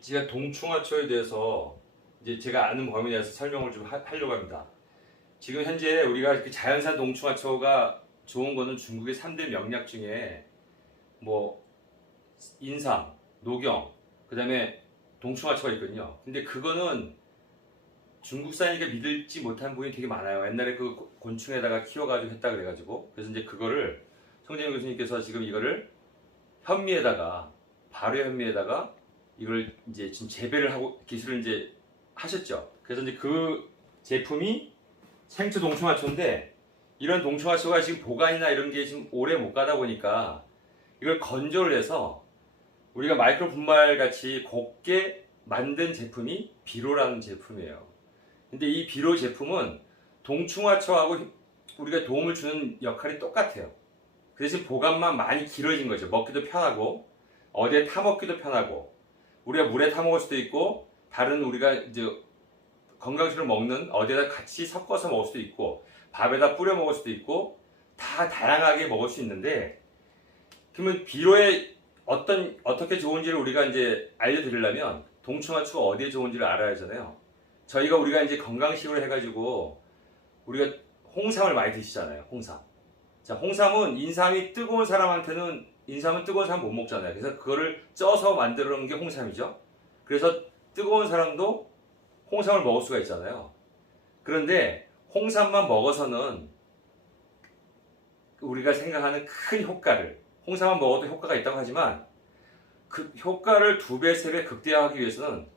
예, 제가 동충하초에 대해서 이제 제가 아는 범위 내에서 설명을 좀 하, 하려고 합니다. 지금 현재 우리가 이렇게 자연산 동충하초가 좋은 거는 중국의 3대 명약 중에 뭐 인삼, 녹용, 그다음에 동충하초가 있거든요. 근데 그거는 중국산이니까 믿을지 못한 부분이 되게 많아요. 옛날에 그 고- 곤충에다가 키워가지고 했다 그래가지고 그래서 이제 그거를 성재영 교수님께서 지금 이거를 현미에다가 발효 현미에다가 이걸 이제 지금 재배를 하고 기술을 이제 하셨죠. 그래서 이제 그 제품이 생초 동충하초인데 이런 동충하초가 지금 보관이나 이런 게 지금 오래 못 가다 보니까 이걸 건조를 해서 우리가 마이크로 분말 같이 곱게 만든 제품이 비로라는 제품이에요. 근데 이 비로 제품은 동충하초하고 우리가 도움을 주는 역할이 똑같아요. 그 대신 보관만 많이 길어진 거죠. 먹기도 편하고 어디에 타 먹기도 편하고 우리가 물에 타 먹을 수도 있고 다른 우리가 이제 건강식을 먹는 어디에다 같이 섞어서 먹을 수도 있고 밥에다 뿌려 먹을 수도 있고 다 다양하게 먹을 수 있는데 그러면 비로에 어떤 어떻게 좋은지를 우리가 이제 알려드리려면 동충하초가 어디에 좋은지를 알아야 하잖아요. 저희가 우리가 이제 건강식으로 해가지고 우리가 홍삼을 많이 드시잖아요. 홍삼. 자, 홍삼은 인삼이 뜨거운 사람한테는 인삼은 뜨거운 사람 못 먹잖아요. 그래서 그거를 쪄서 만들어 놓은 게 홍삼이죠. 그래서 뜨거운 사람도 홍삼을 먹을 수가 있잖아요. 그런데 홍삼만 먹어서는 우리가 생각하는 큰 효과를 홍삼만 먹어도 효과가 있다고 하지만 그 효과를 두 배, 세 배 극대화하기 위해서는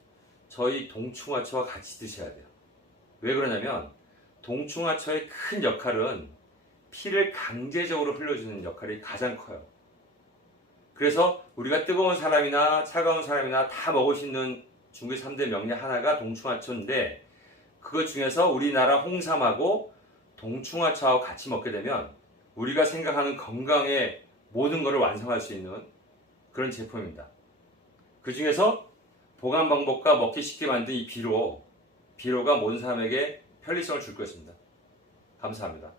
저희 동충하초와 같이 드셔야 돼요. 왜 그러냐면 동충하초의 큰 역할은 피를 강제적으로 흘려주는 역할이 가장 커요. 그래서 우리가 뜨거운 사람이나 차가운 사람이나 다 먹을 수 있는 중국 3대 명량 하나가 동충하초인데 그것 중에서 우리나라 홍삼하고 동충하초하고 같이 먹게 되면 우리가 생각하는 건강의 모든 것을 완성할 수 있는 그런 제품입니다. 그 중에서 보관 방법과 먹기 쉽게 만든 이 비로, 비로가 모든 사람에게 편리성을 줄 것입니다. 감사합니다.